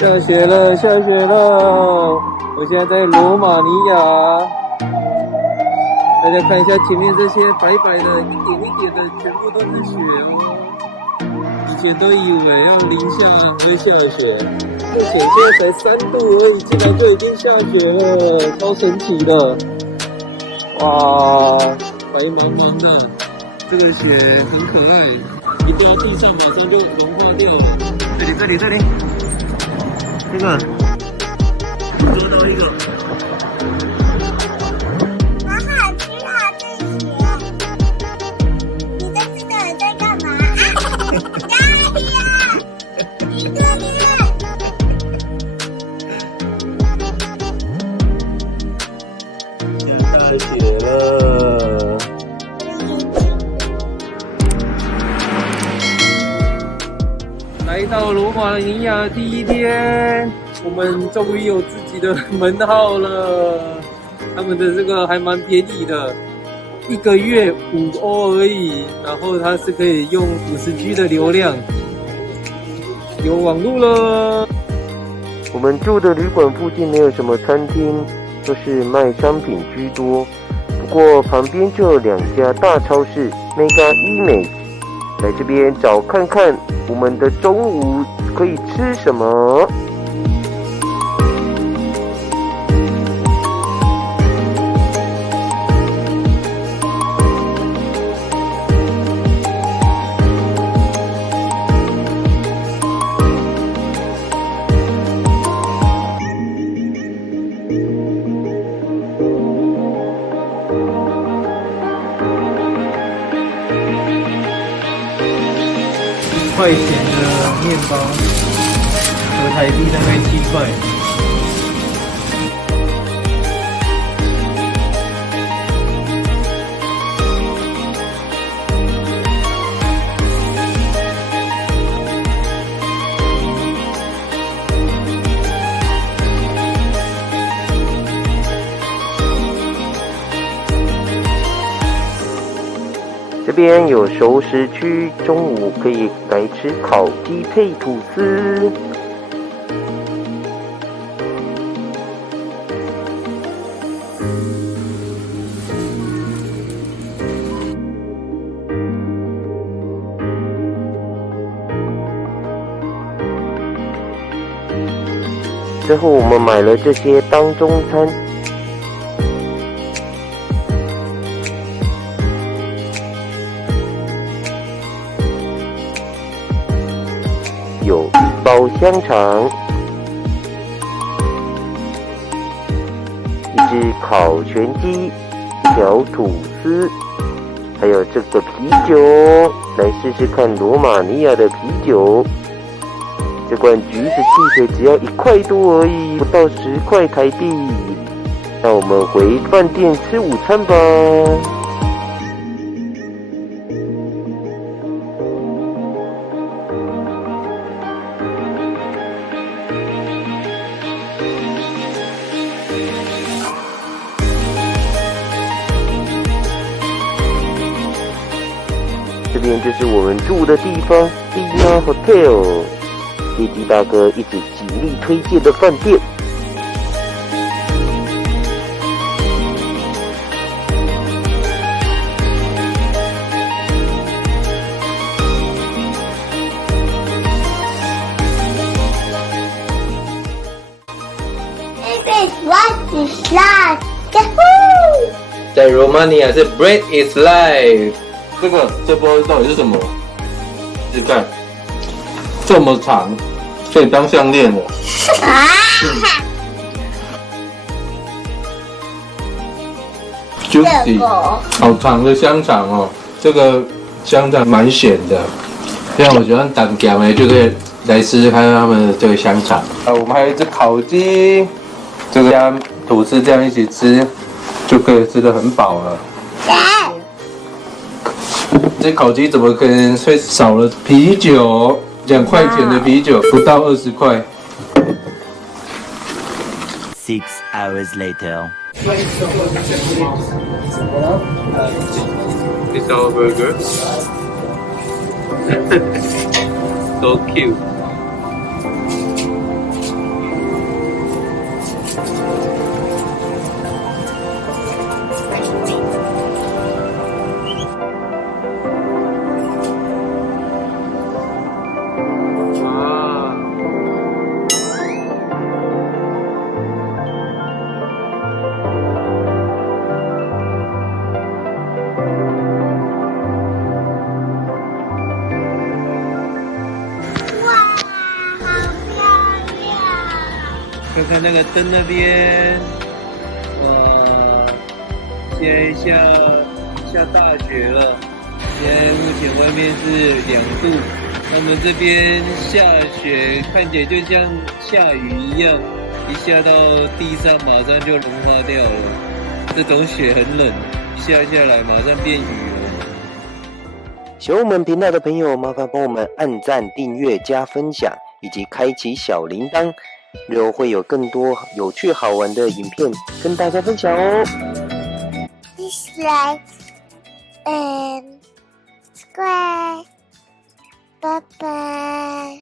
下雪了，下雪了！我现在在罗马尼亚，大家看一下前面这些白白的，一点一点的，全部都是雪哦。以前都以为要零下会下雪，目前现在才3度而已，竟然就已经下雪了，超神奇的！哇，白茫茫的，这个雪很可爱，一掉到地上马上就融化掉了。这里。这个捉到一个，好好吃啊！这雪，你这四个人在干嘛？哪里啊？这里。下大雪了。来到罗马尼亚第一天，我们终于有自己的门号了。他们的这个还蛮便宜的，1个月5欧而已，然后它是可以用50G 的流量，有网路了。我们住的旅馆附近没有什么餐厅，都是卖商品居多。不过旁边就有2家大超市 Mega Image， 来这边找看看我们的中午可以吃什么。1块钱的面包，合台币大概7块。这边有熟食区，中午可以来吃烤鸡配吐司。最后我们买了这些当中餐。有1包香肠，1只烤全鸡，1条吐司，还有这个啤酒，来试试看罗马尼亚的啤酒。这罐橘子汽水只要1块多而已，不到10块台币。那我们回饭店吃午餐吧。这边就是我们住的地方 Dina Hotel， 弟弟大哥一直极力推荐的饭店。This is what is life. Yahoo! 在罗马尼亚是 Bread is life。这不知道到底是什么？你看，这么长，可以当项链了。Juicy， 好长的香肠哦，这个香肠蛮咸的。像我喜欢胆咸的，就可以来试试看他们的这个香肠。我们还有1只烤鸡，这个加吐司这样一起吃，就可以吃得很饱了。这烤鸡怎么可能会少了啤酒？2块钱的啤酒不到20块。6 hours later. It's our burger. So cute. 看看那个灯那边，现在下大雪了，现在目前外面是2度，他们这边下雪看起来就像下雨一样，一下到地上马上就融化掉了。这种雪很冷，下来马上变雨了。喜欢我们频道的朋友，麻烦帮我们按赞、订阅、加分享，以及开启小铃铛，日后会有更多有趣好玩的影片跟大家分享哦。Please like and subscribe. Bye bye.